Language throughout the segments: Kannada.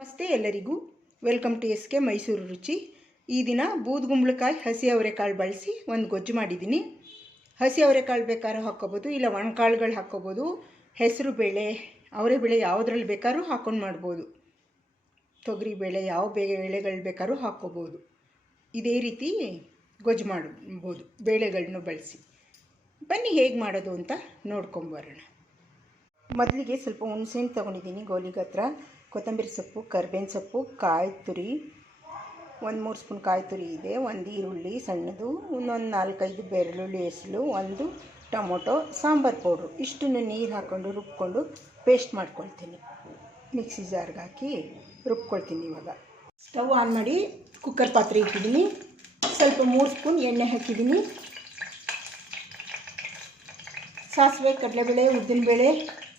ನಮಸ್ತೆ ಎಲ್ಲರಿಗೂ. Welcome to S K Mysuru Ruchi. ಈ ದಿನ ಬೂದ್ಗುಂಬಳಕಾಯಿ ಹಸಿ ಅವರೆಕಾಳು ಬಳಸಿ ಒಂದು ಗೊಜ್ಜು ಮಾಡಿದ್ದೀನಿ. ಹಸಿ ಅವರೆಕಾಳು ಬೇಕಾದ್ರೂ ಹಾಕ್ಕೋಬೋದು, ಇಲ್ಲ ಒಣಕಾಳುಗಳು ಹಾಕ್ಕೋಬೋದು, ಹೆಸರು ಬೇಳೆ ಅವರೆಬೇಳೆ ಯಾವುದ್ರಲ್ಲಿ ಬೇಕಾದ್ರೂ ಹಾಕ್ಕೊಂಡು ಮಾಡ್ಬೋದು. ತೊಗರಿ ಬೇಳೆ, ಯಾವ ಬೇಳೆಗಳು ಬೇಕಾದ್ರೂ ಹಾಕ್ಕೋಬೋದು. ಇದೇ ರೀತಿ ಗೊಜ್ಜು ಮಾಡ್ಬೋದು ಬೇಳೆಗಳನ್ನು ಬಳಸಿ. ಬನ್ನಿ ಹೇಗೆ ಮಾಡೋದು ಅಂತ ನೋಡ್ಕೊಂಬರೋಣ ಮೊದಲಿಗೆ ಸ್ವಲ್ಪ ಹುಣಸೆಹಣ್ಣು ತೊಗೊಂಡಿದ್ದೀನಿ ಗೋಲಿಗೆ ಹತ್ರ. ಕೊತ್ತಂಬರಿ ಸೊಪ್ಪು, ಕರ್ಬೇವಿನ ಸೊಪ್ಪು, ಕಾಯಿ ತುರಿ. ಒಂದು ಮೂರು ಸ್ಪೂನ್ ಕಾಯಿ ತುರಿ ಇದೆ, ಒಂದು ಈರುಳ್ಳಿ ಸಣ್ಣದು, ಇನ್ನೊಂದು ನಾಲ್ಕೈದು ಬೆರಳುಳ್ಳಿ ಹೆಸಲು, ಒಂದು ಟೊಮೊಟೊ, ಸಾಂಬಾರು ಪೌಡ್ರು. ಇಷ್ಟನ್ನು ನೀರು ಹಾಕ್ಕೊಂಡು ರುಬ್ಕೊಂಡು ಪೇಸ್ಟ್ ಮಾಡ್ಕೊಳ್ತೀನಿ. ಮಿಕ್ಸಿ ಜಾರ್ಗೆ ಹಾಕಿ ರುಬ್ಕೊಳ್ತೀನಿ ಇವಾಗ. ಸ್ಟವ್ ಆನ್ ಮಾಡಿ ಕುಕ್ಕರ್ ಪಾತ್ರೆ ಇಟ್ಟಿದ್ದೀನಿ. ಸ್ವಲ್ಪ ಮೂರು ಸ್ಪೂನ್ ಎಣ್ಣೆ ಹಾಕಿದ್ದೀನಿ. ಸಾಸಿವೆ, ಕಡಲೆಬೇಳೆ, ಉದ್ದಿನಬೇಳೆ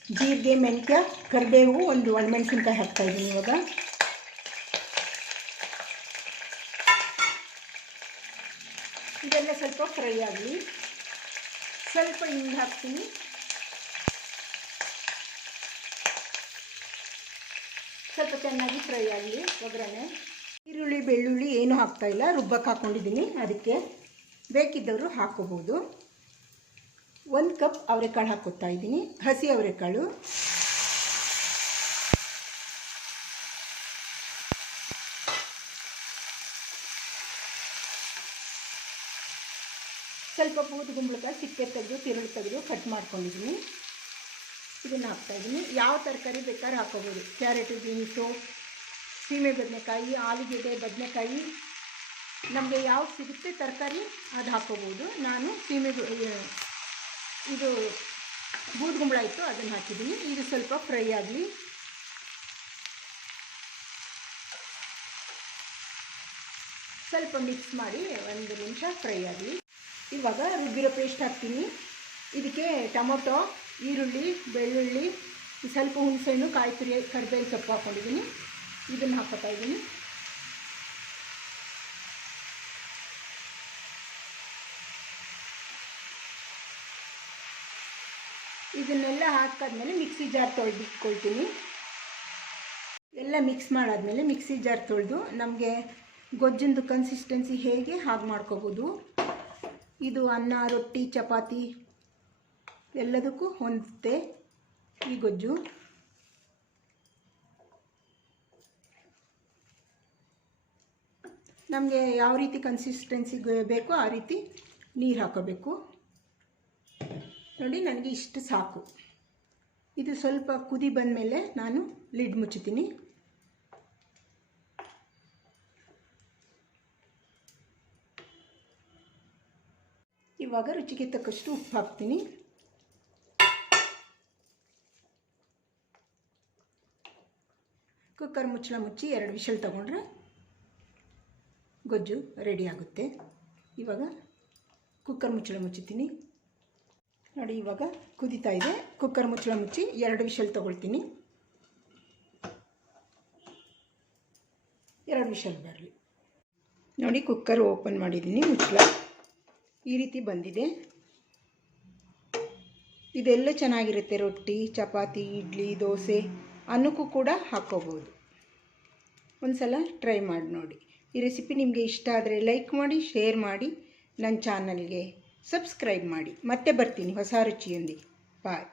ಜೀರಿಗೆ, ಮೆಂತ್ಯ, ಕರಿಬೇವು ಒಂದು ಒಣಮೆಣಸಿನ್ಕಾಯಿ ಹಾಕ್ತಾಯಿದ್ದೀನಿ ಇವಾಗ. ಇದೆಲ್ಲ ಸ್ವಲ್ಪ ಫ್ರೈ ಆಗಲಿ. ಸ್ವಲ್ಪ ಹಿಂಗೆ ಹಾಕ್ತೀನಿ. ಸ್ವಲ್ಪ ಚೆನ್ನಾಗಿ ಫ್ರೈ ಆಗಲಿ ಒಗ್ಗರಣೆ. ಈರುಳ್ಳಿ, ಬೆಳ್ಳುಳ್ಳಿ ಏನೂ ಹಾಕ್ತಾಯಿಲ್ಲ ರುಬ್ಬಕ್ಕೆ ಹಾಕ್ಕೊಂಡಿದ್ದೀನಿ ಅದಕ್ಕೆ ಬೇಕಿದ್ದವರು ಹಾಕ್ಕೋಬೋದು. ಒಂದು ಕಪ್ ಅವರೆಕಾಳು ಹಾಕೋತಾ ಇದ್ದೀನಿ. ಹಸಿ ಅವರೆಕಾಳು. ಸ್ವಲ್ಪ ಬೂದುಗುಂಬಳಕಾಯಿ ಸಿಕ್ಕೆ ತೆಗೆದು, ತಿರುಳು ತೆಗೆದು ಕಟ್ ಮಾಡ್ಕೊಂಡಿದ್ದೀನಿ. ಇದನ್ನು ಹಾಕ್ತಾಯಿದ್ದೀನಿ ಯಾವ ತರಕಾರಿ ಬೇಕಾದ್ರೂ ಹಾಕೋಬೋದು ಕ್ಯಾರೆಟು, ಬೀನ್ಸು, ಸೀಮೆ ಬದನೆಕಾಯಿ, ಆಲೂಗೆಡ್ಡೆ ಬದನೆಕಾಯಿ. ನಮಗೆ ಯಾವ ಸಿಗುತ್ತೆ ತರಕಾರಿ, ಅದು ಹಾಕೋಬೋದು ನಾನು ಸೀಮೆ ಇದು ಬೂದುಗುಂಬಳ ಇತ್ತು, ಅದನ್ನು ಹಾಕಿದ್ದೀನಿ. ಇದು ಸ್ವಲ್ಪ ಫ್ರೈ ಆಗಲಿ. ಸ್ವಲ್ಪ ಮಿಕ್ಸ್ ಮಾಡಿ ಒಂದು ನಿಮಿಷ ಫ್ರೈ ಆಗಲಿ. ಇವಾಗ ರುಬ್ಬಿರೋ ಪೇಸ್ಟ್ ಹಾಕ್ತೀನಿ. ಇದಕ್ಕೆ ಟೊಮೊಟೊ, ಈರುಳ್ಳಿ, ಬೆಳ್ಳುಳ್ಳಿ, ಸ್ವಲ್ಪ ಹುಣಸೆಹಣ್ಣು ಕಾಯಿ ತುರಿ ಕರಿಬೇವು ಸೊಪ್ಪು ಹಾಕ್ಕೊಂಡಿದ್ದೀನಿ ಇದನ್ನು ಹಾಕ್ಕೊತಾ ಇದ್ದೀನಿ. ಇದನ್ನೆಲ್ಲ ಹಾಕಾದ್ಮೇಲೆ ಮಿಕ್ಸಿ ಜಾರ್ ತೊಳೆದಿಟ್ಕೊಳ್ತೀನಿ. ಎಲ್ಲ ಮಿಕ್ಸ್ ಮಾಡಾದ್ಮೇಲೆ ಮಿಕ್ಸಿ ಜಾರ್ ತೊಳೆದು ನಮಗೆ ಗೊಜ್ಜಿಂದು ಕನ್ಸಿಸ್ಟೆನ್ಸಿ ಹೇಗೆ ಹಾಗೆ ಮಾಡ್ಕೋಬೋದು. ಇದು ಅನ್ನ, ರೊಟ್ಟಿ, ಚಪಾತಿ ಎಲ್ಲದಕ್ಕೂ ಹೊಂದುತ್ತೆ ಈ ಗೊಜ್ಜು. ನಮಗೆ ಯಾವ ರೀತಿ ಕನ್ಸಿಸ್ಟೆನ್ಸಿ ಬೇಕೋ ಆ ರೀತಿ ನೀರು ಹಾಕೋಬೇಕು. ನೋಡಿ, ನನಗೆ ಇಷ್ಟು ಸಾಕು. ಇದು ಸ್ವಲ್ಪ ಕುದಿ ಬಂದಮೇಲೆ ನಾನು ಲಿಡ್ ಮುಚ್ಚುತ್ತೀನಿ. ಇವಾಗ ರುಚಿಗೆ ತಕ್ಕಷ್ಟು ಉಪ್ಪು ಹಾಕ್ತೀನಿ. ಕುಕ್ಕರ್ ಮುಚ್ಚಳ ಮುಚ್ಚಿ ಎರಡು ವಿಷಲ್ ತಗೊಂಡ್ರೆ ಗೊಜ್ಜು ರೆಡಿ ಆಗುತ್ತೆ. ಇವಾಗ ಕುಕ್ಕರ್ ಮುಚ್ಚಳ ಮುಚ್ಚುತ್ತೀನಿ. ನೋಡಿ, ಇವಾಗ ಕುದಿತಾ ಇದೆ. ಕುಕ್ಕರ್ ಮುಚ್ಚಳ ಮುಚ್ಚಿ ಎರಡು ವಿಷಲ್ ತೊಗೊಳ್ತೀನಿ. ಎರಡು ವಿಷಲ್ ಬರಲಿ. ನೋಡಿ, ಕುಕ್ಕರ್ ಓಪನ್ ಮಾಡಿದ್ದೀನಿ, ಮುಚ್ಚಳ. ಈ ರೀತಿ ಬಂದಿದೆ. ಇದೆಲ್ಲ ಚೆನ್ನಾಗಿರುತ್ತೆ, ರೊಟ್ಟಿ, ಚಪಾತಿ, ಇಡ್ಲಿ, ದೋಸೆ. ಅನ್ನಕ್ಕೂ ಕೂಡ ಹಾಕ್ಕೋಬೋದು ಒಂದು ಸಲ ಟ್ರೈ ಮಾಡಿ ನೋಡಿ. ಈ ರೆಸಿಪಿ ನಿಮಗೆ ಇಷ್ಟ ಆದರೆ ಲೈಕ್ ಮಾಡಿ, ಶೇರ್ ಮಾಡಿ. ನನ್ನ ಚಾನಲ್ಗೆ. ಸಬ್ಸ್ಕ್ರೈಬ್ ಮಾಡಿ. ಮತ್ತೆ ಬರ್ತೀನಿ ಹೊಸ ರುಚಿಯೊಂದಿಗೆ. ಬಾಯ್